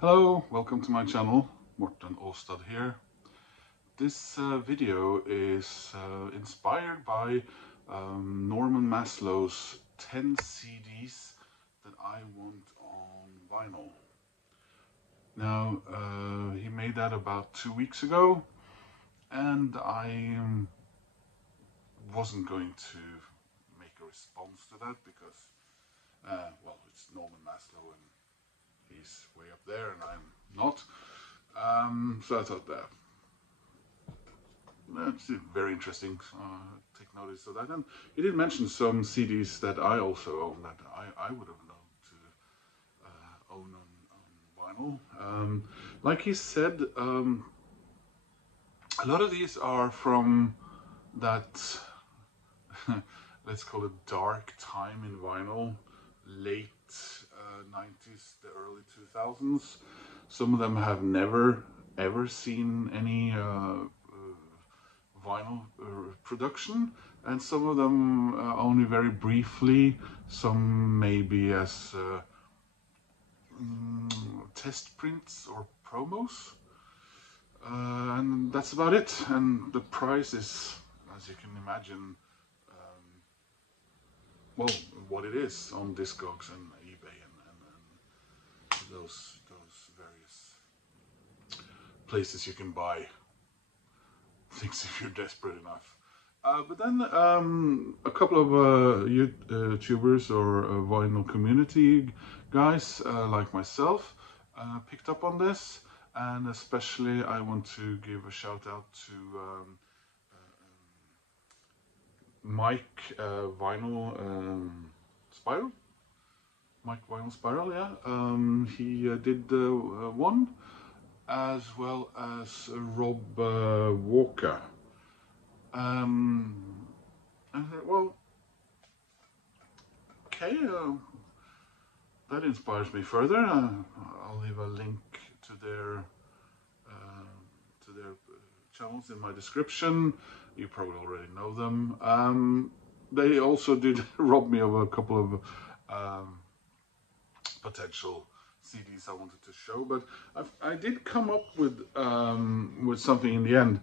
Hello, welcome to my channel. Morten Åstad here. This video is inspired by Norman Maslov's 10 CDs that I want on vinyl. Now, he made that about 2 weeks ago, and I wasn't going to make a response to that because, well, it's Norman Maslov and he's way up there and I'm not. So I thought that's very interesting. Take notice of that. And he did mention some CDs that I also own that I would have loved to own on vinyl. Like he said, a lot of these are from that, let's call it dark time in vinyl, late 90s, the early 2000s. Some of them have never ever seen any vinyl production, and some of them only very briefly, some maybe as test prints or promos, and that's about it. And the price is, as you can imagine, well, what it is on Discogs and eBay and those various places you can buy things if you're desperate enough. But then a couple of YouTubers or vinyl community guys like myself picked up on this, and especially I want to give a shout out to Mike Vinyl Spiral. Mike Vinyl Spiral, yeah. He did one, as well as Rob Walker. And I thought, well, okay, that inspires me further. I'll leave a link to their channels in my description. You probably already know them. They also did rob me of a couple of potential CDs I wanted to show, but I did come up with something in the end.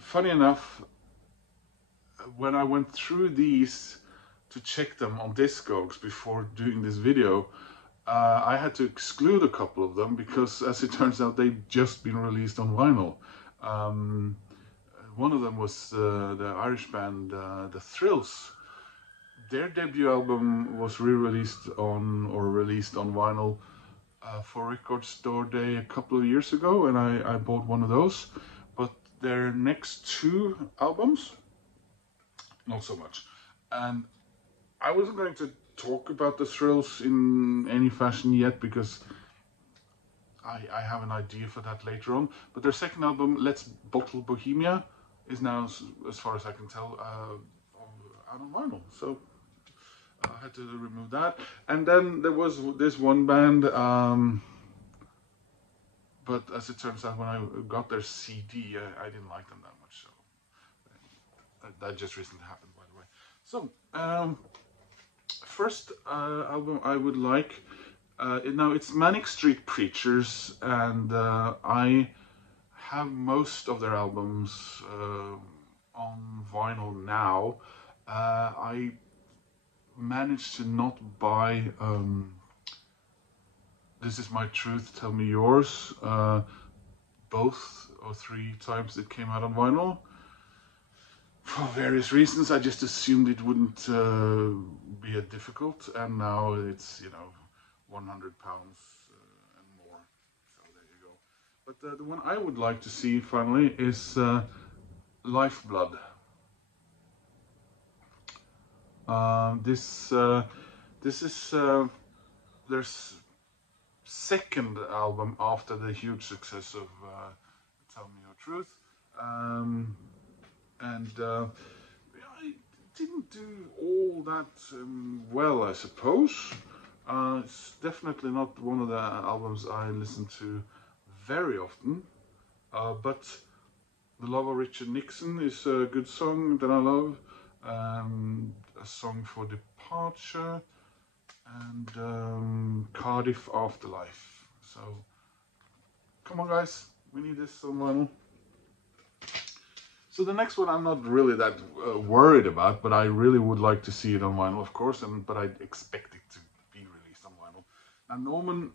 Funny enough, when I went through these to check them on Discogs before doing this video, I had to exclude a couple of them because, as it turns out, they'd just been released on vinyl. One of them was the Irish band The Thrills. Their debut album was released on vinyl for Record Store Day a couple of years ago, and I bought one of those. But their next two albums, not so much. And I wasn't going to talk about The Thrills in any fashion yet because I have an idea for that later on. But their second album, Let's Bottle Bohemia, is now, as far as I can tell, out on vinyl. So I had to remove that. And then there was this one band, but as it turns out, when I got their CD, I didn't like them that much. So that just recently happened, by the way. So first album I would like, now it's Manic Street Preachers, and I have most of their albums on vinyl now. I managed to not buy This Is My Truth, Tell Me Yours, both or three times it came out on vinyl. For various reasons, I just assumed it wouldn't be difficult, and now it's, you know, £100 and more. So there you go. But the one I would like to see finally is Lifeblood. This is their second album after the huge success of Tell Me Your Truth. And I didn't do all that well, I suppose. It's definitely not one of the albums I listen to very often, but The Love of Richard Nixon is a good song that I love. A Song for Departure, and Cardiff Afterlife. So come on guys, we need this on vinyl. So the next one I'm not really that worried about, but I really would like to see it on vinyl, of course, but I expect it to be released on vinyl. Now Norman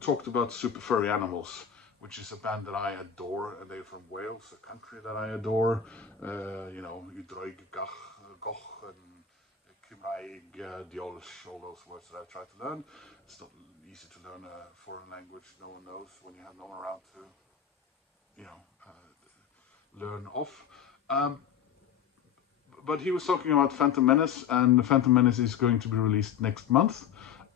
talked about Super Furry Animals, which is a band that I adore, and they're from Wales, a country that I adore. You know, Udroig, Goch, and Cymraeg, Diolch, all those words that I try to learn. It's not easy to learn a foreign language no one knows when you have no one around to, you know, learn off. But he was talking about Phantom Menace, and the Phantom Menace is going to be released next month.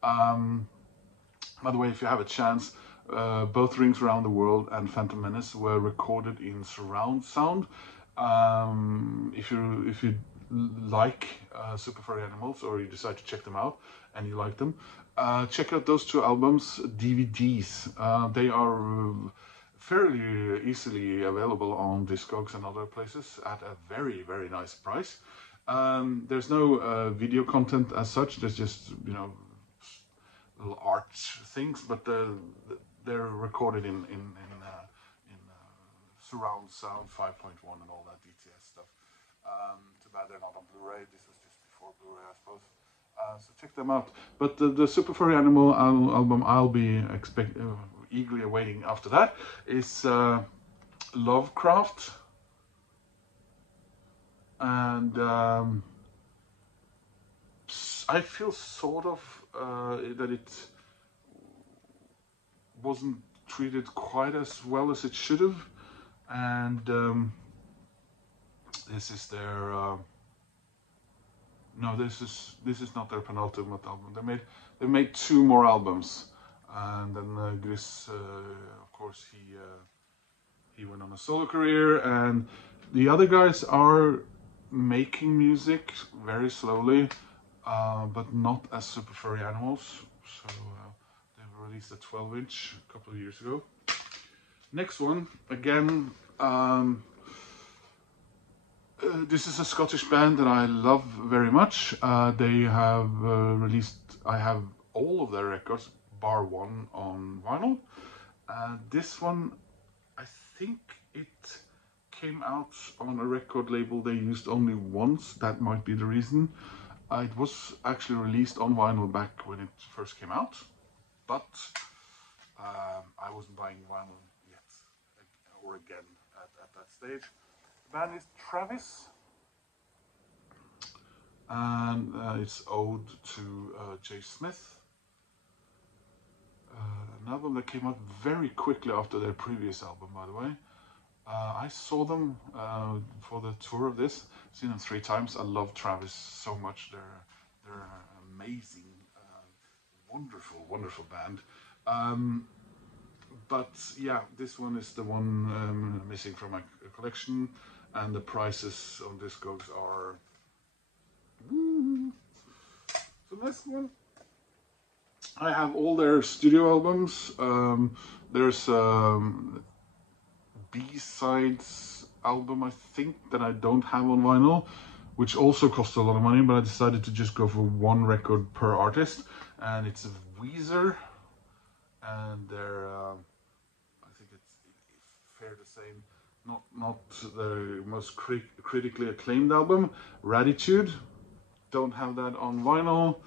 By the way, if you have a chance, both Rings Around the World and Phantom Menace were recorded in surround sound. If you like Super Furry Animals, or you decide to check them out and you like them, check out those two albums, DVDs. They are fairly easily available on Discogs and other places at a very, very nice price. There's no video content as such. There's just, you know, little art things, but they're recorded in surround sound 5.1 and all that DTS stuff. Too bad they're not on Blu-ray. This was just before Blu-ray, I suppose. So check them out. But the Super Furry Animal album I'll be eagerly awaiting after that is Lovecraft, and I feel sort of that it wasn't treated quite as well as it should have, and this is their no, this is not their penultimate album. They made 2 more albums, and then Gris, of course, he went on a solo career, and the other guys are making music very slowly, but not as Super Furry Animals. So they've released a 12-inch a couple of years ago. Next one, again, this is a Scottish band that I love very much. They have released, I have all of their records, bar one, on vinyl. This one, I think it came out on a record label they used only once. That might be the reason. It was actually released on vinyl back when it first came out, but I wasn't buying vinyl yet, or again at that stage. The band is Travis, and it's ode to Jay Smith. An album that came out very quickly after their previous album, by the way. I saw them for the tour of this. Seen them 3 times. I love Travis so much. They're an amazing, wonderful, wonderful band. But yeah, this one is the one missing from my collection, and the prices on Discogs are. So next one, I have all their studio albums. There's B-sides album, I think, that I don't have on vinyl, which also costs a lot of money, but I decided to just go for 1 record per artist, and it's Weezer, and they're I think it's fair to say not the most critically acclaimed album. Raditude, don't have that on vinyl.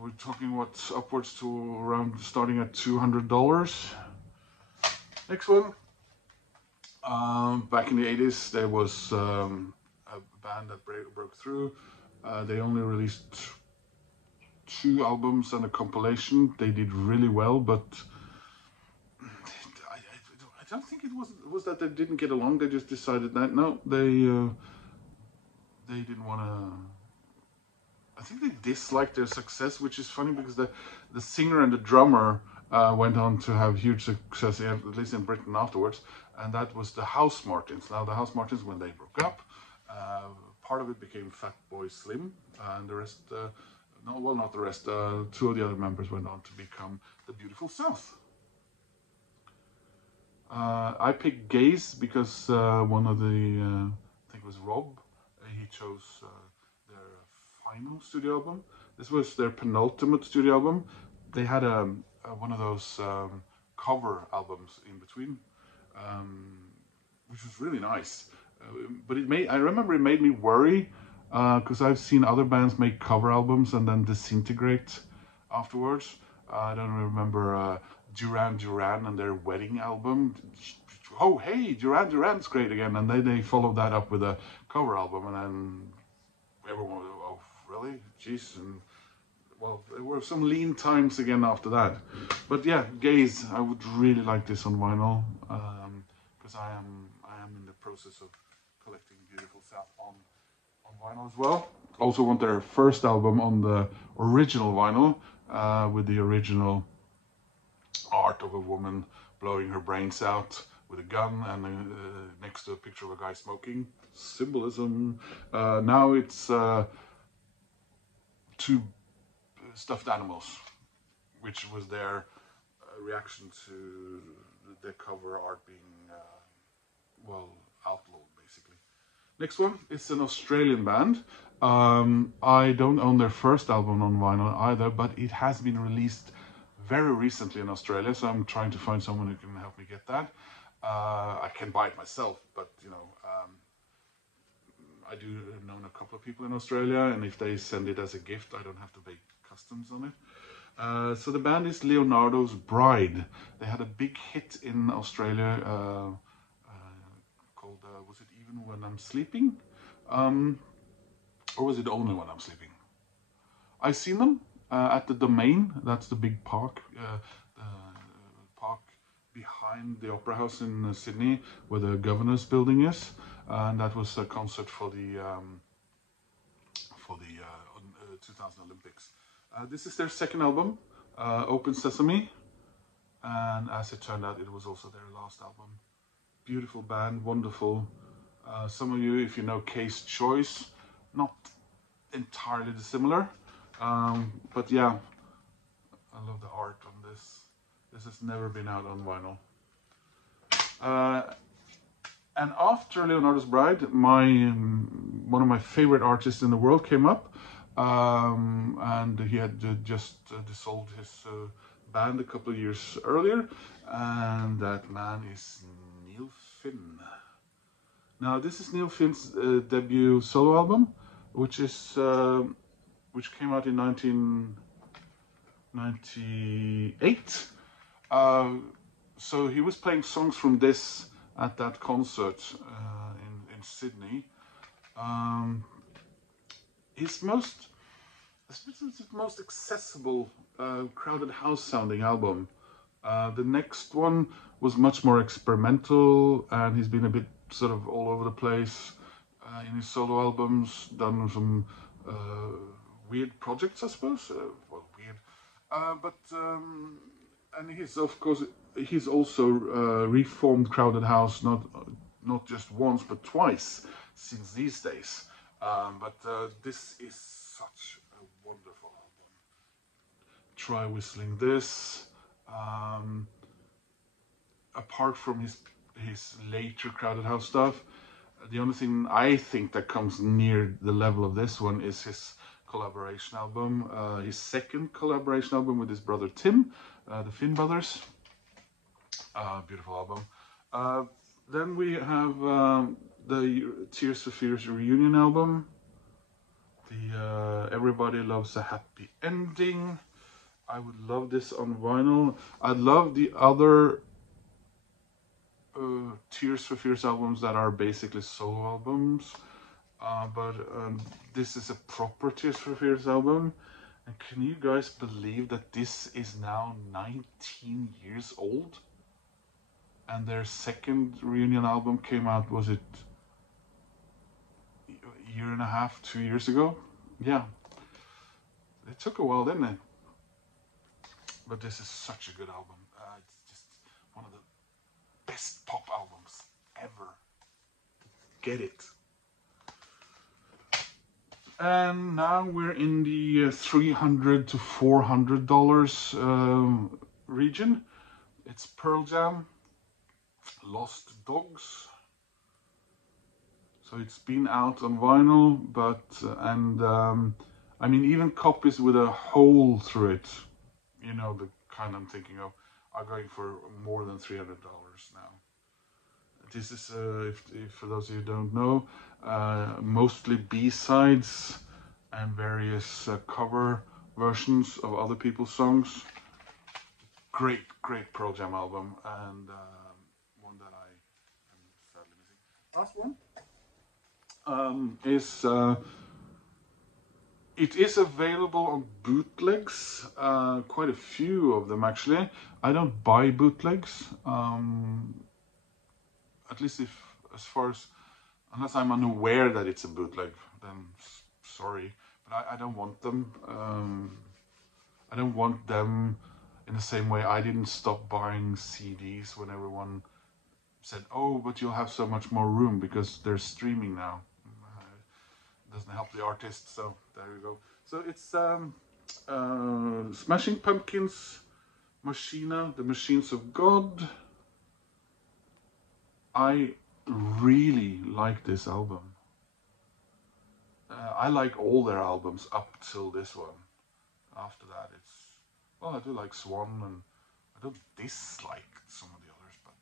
We're talking what's upwards to around starting at $200. Next one. Back in the 80s, there was a band that broke through. They only released 2 albums and a compilation. They did really well, but I don't think it was that they didn't get along. They just decided that no, they didn't want to. I think they disliked their success, which is funny because the singer and the drummer went on to have huge success, at least in Britain afterwards, and that was the House Martins. Now the House Martins, when they broke up, part of it became Fatboy Slim, and the rest, no, well, not the rest, 2 of the other members went on to become the Beautiful South. I picked Gaze because one of the, I think it was Rob, he chose their final studio album. This was their penultimate studio album. They had a one of those cover albums in between, which was really nice. But I remember it made me worry, because I've seen other bands make cover albums and then disintegrate afterwards. I don't remember Duran Duran and their wedding album. Oh, hey, Duran Duran's great again, and they followed that up with a cover album, and then everyone was, oh, really? Jeez. And well, there were some lean times again after that. But yeah, Gaze, I would really like this on vinyl, because I am in the process of collecting beautiful stuff on vinyl as well. Also want their first album on the original vinyl, with the original art of a woman blowing her brains out with a gun, and next to a picture of a guy smoking. Symbolism. Now it's 2 stuffed animals, which was their reaction to the cover art being, well, outlawed, basically. Next one is an Australian band. I don't own their first album on vinyl either, but it has been released very recently in Australia, so I'm trying to find someone who can help me get that. I can buy it myself, but you know, I do know a couple of people in Australia, and if they send it as a gift, I don't have to pay customs on it. So the band is Leonardo's Bride. They had a big hit in Australia called, was it Even When I'm Sleeping? Or was it Only When I'm Sleeping? I've seen them at the Domain. That's the big park, park behind the Opera House in Sydney, where the governor's building is. And that was a concert for the 2000 Olympics. This is their second album, Open Sesame, and as it turned out, it was also their last album. Beautiful band, wonderful. Some of you, if you know Case Choice, not entirely dissimilar, but yeah, I love the art on this. This has never been out on vinyl. And after Leonardo's Bride, one of my favorite artists in the world came up, and he had just dissolved his band a couple of years earlier, and that man is Neil Finn. Now this is Neil Finn's debut solo album, which came out in 1998. So he was playing songs from this at that concert in Sydney. His most accessible crowded house sounding album. The next one was much more experimental, and he's been a bit sort of all over the place in his solo albums, done some weird projects, I suppose. Well, weird, and he's also reformed Crowded House not just once but twice since these days. But this is such a wonderful album. Try whistling this. Apart from his later Crowded House stuff, the only thing I think that comes near the level of this one is his collaboration album, his second collaboration album with his brother Tim, the Finn Brothers. Beautiful album. Then we have the Tears for Fears reunion album, the Everybody Loves a Happy Ending. I would love this on vinyl. I love the other Tears for Fears albums that are basically solo albums, but this is a proper Tears for Fears album. And can you guys believe that this is now 19 years old? And their second reunion album came out, was it a year and a half, 2 years ago? Yeah. It took a while, didn't it? But this is such a good album. It's just one of the best pop albums ever. Get it. And now we're in the $300 to $400 region. It's Pearl Jam, Lost Dogs. So it's been out on vinyl, but I mean, even copies with a hole through it, you know, the kind I'm thinking of are going for more than $300 now. This is, if for those of you who don't know, mostly B-sides and various cover versions of other people's songs. Great Pearl Jam album, and one that I am sadly missing. Last one is it is available on bootlegs, quite a few of them actually. I don't buy bootlegs, at least unless I'm unaware that it's a bootleg, then sorry, but I don't want them. I don't want them in the same way I didn't stop buying CDs when everyone said, oh, but you'll have so much more room because they're streaming now. Doesn't help the artist, so there you go. So it's Smashing Pumpkins, Machina, The Machines of God. I really like this album. I like all their albums up till this one. After that, it's, well, I do like Swan, and I don't dislike some of the others, but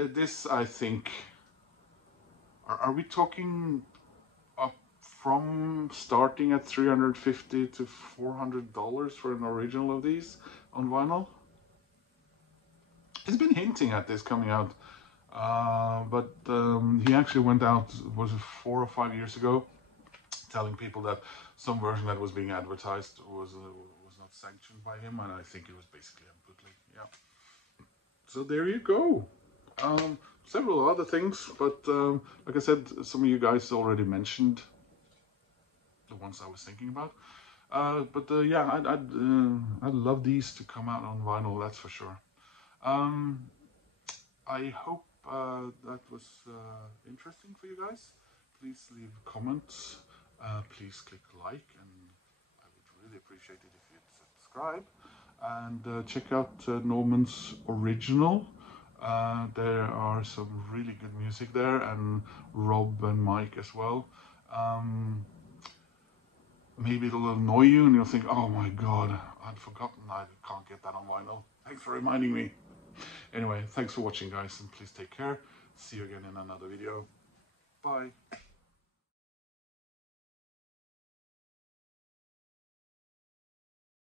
yeah, this, I think, are we talking up from starting at $350 to $400 for an original of these on vinyl? He's been hinting at this coming out, but he actually went out, was it 4 or 5 years ago, telling people that some version that was being advertised was not sanctioned by him, and I think it was basically a bootleg. Yeah. So there you go. Several other things, but like I said, some of you guys already mentioned the ones I was thinking about. Yeah, I'd love these to come out on vinyl, that's for sure. I hope that was interesting for you guys. Please leave comments. Please click like, and I would really appreciate it if you'd subscribe. And check out Norman's original. There are some really good music there, and Rob and Mike as well. Maybe it'll annoy you and you'll think, oh my god, I'd forgotten I can't get that on vinyl. Thanks for reminding me. Anyway, thanks for watching guys, and please take care. See you again in another video. Bye.